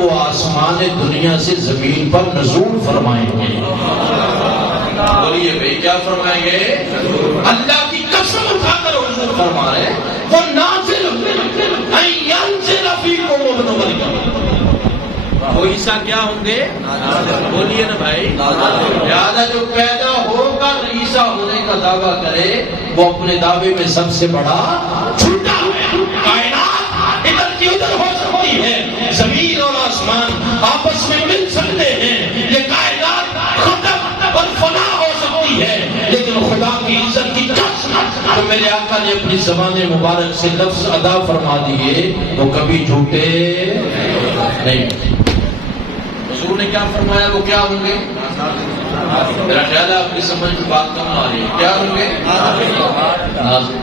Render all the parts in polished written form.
وہ آسمان دنیا سے زمین پر نزول فرمائیں گے. بولیے بھائی کیا فرمائیں گے؟ اللہ کی قسم اٹھا کر حضور فرما رہے ہیں وہ نازل وہ عیسیٰ کیا ہوں گے؟ بولیے نا بھائی. لہٰذا جو پیدا ہو کر عیسیٰ ہونے کا دعویٰ کرے وہ اپنے دعوے میں سب سے بڑا جھوٹا ہے. کائنات ادھر کی ادھر ہو سکتی ہے، زمین اور آسمان آپس میں مل سکتے ہیں، یہ کائنات ختم اور فنا ہو سکتی ہے، لیکن خدا کی عزت کی قسم تو میرے آقا نے اپنی زبان مبارک سے لفظ ادا فرما دیے وہ کبھی جھوٹے نہیں. حضور نے کیا فرمایا وہ کیا ہوں گے؟ میرا خیال ہے آپ کی سمجھ میں بات کم آ رہی ہے. کیا ہوں گے؟ نازل.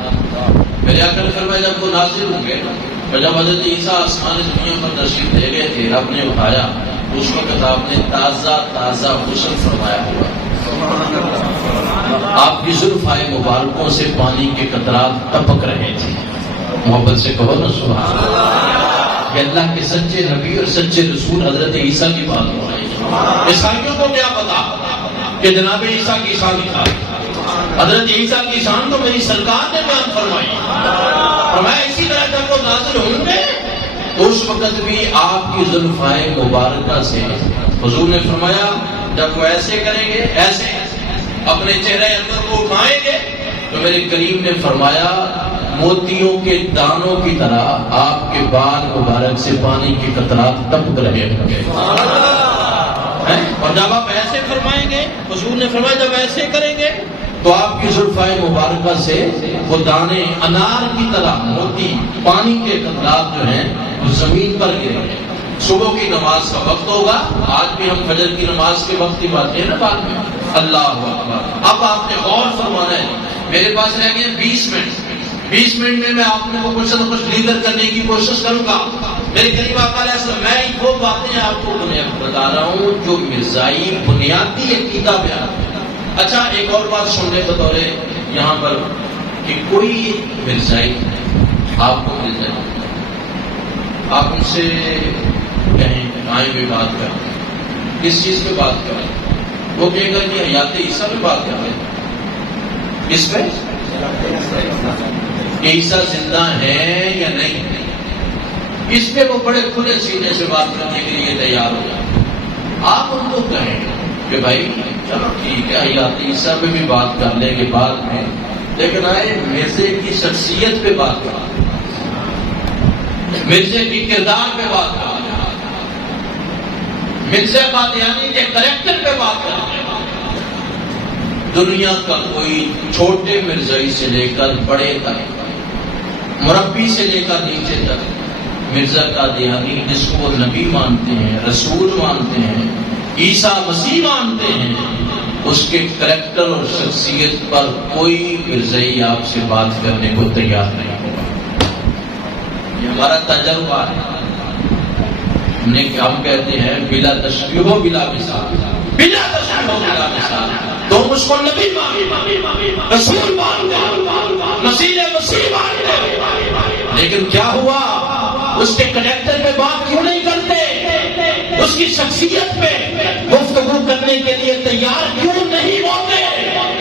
میرے آقا نے فرمایا جب وہ نازل ہوں گے اور جب حضرت عیسیٰ آسمان دنیا پر تشریف لے گئے تھے رب نے اٹھایا اس وقت آپ نے تازہ تازہ غسل فرمایا ہوا. آپ کی زلفائے مبارکوں سے پانی کے قطرات ٹپک رہے تھے. محبت سے کہو نا سبحان اللہ. کہ اللہ کے سچے نبی اور سچے رسول حضرت عیسیٰ کی بات ہو رہی ہے. عیسائیوں کو کیا پتا کہ جناب عیسیٰ کی شان تھا. حضرت عیسیٰ کی شان تو میری سرکار نے بیان فرمائی. فرمایا اسی طرح جب وہ نازل ہوں گے اس وقت بھی آپ کی زلفائے مبارکہ سے حضور نے فرمایا جب وہ ایسے کریں گے ایسے اپنے چہرے اندر کو اٹھائیں گے تو میرے کریم نے فرمایا موتیوں کے دانوں کی طرح آپ کے بال مبارک سے پانی کے قطرات ٹپک رہے ہوں گے. اور جب آپ ایسے فرمائیں گے حضور نے فرمایا جب ایسے کریں گے تو آپ کی زلفائے مبارکہ سے وہ دانے انار کی طرح موتی پانی کے قطرات جو ہیں وہ زمین پر گریں گے. صبح کی نماز کا وقت ہوگا. آج بھی ہم فجر کی نماز کے وقت کی بات ہے نا بعد میں. اللہ اکبر. اب آپ نے غور فرمانا ہے. میرے پاس رہ گئے 20 منٹ. 20 منٹ میں آپ کو کچھ نہ کچھ لیڈر کرنے کی کوشش کروں گا. میرے قریب آقا علیہ السلام میں وہ باتیں آپ کو بتا رہا ہوں جو مرزائی بنیادی عقیدہ بیان. اچھا ایک اور بات سن لے بطور یہاں پر کہ کوئی مرزائی آپ کو مل جائے آپ ان سے کہیں آئیں بھی بات کریں کس چیز پہ بات کریں وہ کہے گا کہ حیات عیسیٰ پہ بات کریں. کس پہ؟ کہ عیسیٰ زندہ ہے یا نہیں. اس پہ وہ بڑے کھلے سینے سے بات کرنے کے لیے تیار ہو جائیں. آپ ان کو کہیں کہ بھائی چلو ٹھیک ہے حیات عیسیٰ پہ بھی بات کر لیں گے بعد میں لیکن آئے مرزے کی شخصیت پہ بات کریں مرزے کی کردار پہ بات کریں مرزا قادیانی کے کریکٹر پہ بات کریں. دنیا کا کوئی چھوٹے مرزائی سے لے کر بڑے تک مربی سے لے کر نیچے تک مرزا قادیانی جس کو وہ نبی مانتے ہیں رسول مانتے ہیں عیسیٰ مسیح مانتے ہیں اس کے کریکٹر اور شخصیت پر کوئی مرزائی آپ سے بات کرنے کو تیار نہیں ہوگا. یہ ہمارا تجربہ ہے. ہم کہتے ہیں بلا تشبیہ و بلا مثال. بلا تشبیہ و بلا مثال تم اس کو نبی رسول مانتے مسیح مانتے لیکن کیا ہوا اس کے کریکٹر پہ بات کیوں نہیں کرتے اس کی شخصیت پہ گفتگو کرنے کے لیے تیار کیوں نہیں ہوتے.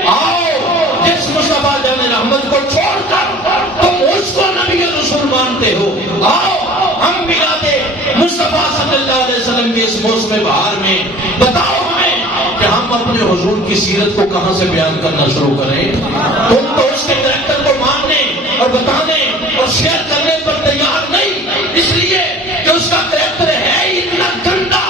آؤ جس مصطفیٰ جان رحمت کو چھوڑ کر تم اس کو نبی رسول مانتے ہو. آؤ ہم ملاتے مصطفیٰ صلی اللہ علیہ وسلم کے اس موسم بہار میں بتاؤ ہمیں کہ ہم اپنے حضور کی سیرت کو کہاں سے بیان کرنا شروع کریں. تم تو اس کے کریکٹر کو ماننے اور بتانے اور شیئر کرنے پر تیار نہیں اس لیے کہ اس کا کریکٹر ہے اتنا گندا.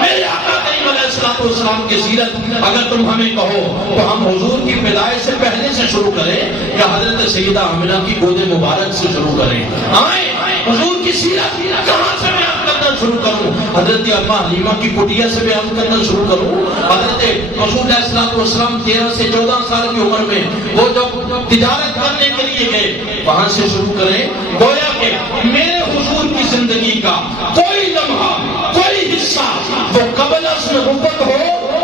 میرے آقا کریم علیہ السلام کی سیرت اگر تم ہمیں کہو تو ہم حضور کی پیدائش سے پہلے سے شروع کریں یا حضرت سیدہ آمنہ کی گود مبارک سے شروع کریں. آئیں حضور کی سیرت کہاں سے بیان کرنا شروع کروں. حضرت اماں حلیمہ کی کٹیا سے بیان کرنا شروع کروں. حضرت رسول علیہ السلام 13 سے 14 سال کی عمر میں وہ جب تجارت کرنے کے لیے گئے وہاں سے شروع کریں. گویا کہ میرے حضور کی زندگی کا کوئی لمحہ کوئی حصہ وہ قبل از نبوت ہو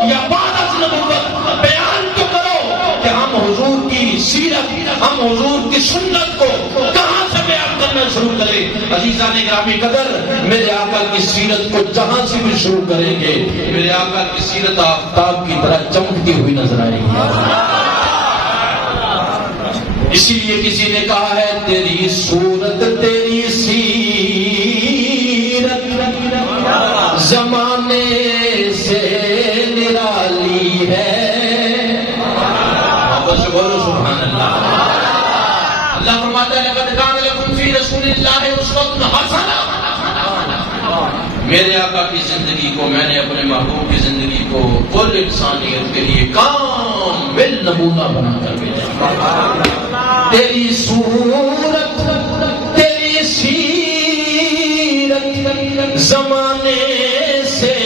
یا بعد از نبوت بیان تو کرو کہ ہم حضور کی سیرت ہم حضور کی سنت کو کہاں سے بیان کرنا شروع کریں. عزیزان گرامی قدر، میرے آقا کی سیرت کو جہاں سے بھی شروع کریں گے میرے آقا کی سیرت آفتاب کی طرح چمکتی ہوئی نظر آئے گی. اسی لیے کسی نے کہا ہے تیری صورت تیری سیرت زمانے سے نرالی ہے. بولو سبحان اللہ. اللہ فرماتا ہے لقد کان لکم فی رسول اللہ اسوۃ حسنہ. میرے آقا کی زندگی کو میں نے اپنے محبوب کی زندگی کو کل انسانیت کے لیے کامل نمونہ بنا کر بھیجا. تیری صورت تیری سیرت زمانے سے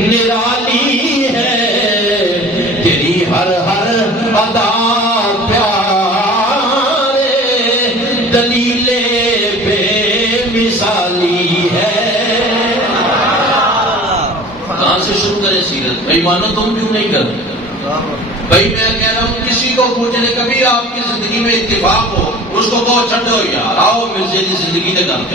نرالی ہے. تیری ہر ہر ادا پیارے دلیل بے مثالی ہے. کہاں سے شروع کرے سیرت؟ بھائی مانو تم کیوں نہیں کرتے؟ بھائی میں کہہ رہا ہوں کسی کو پوچھنے کبھی آپ کی زندگی میں اتفاق ہو اس کو کہو چھڈو یار آؤ مرزے کی زندگی دے گل کریں.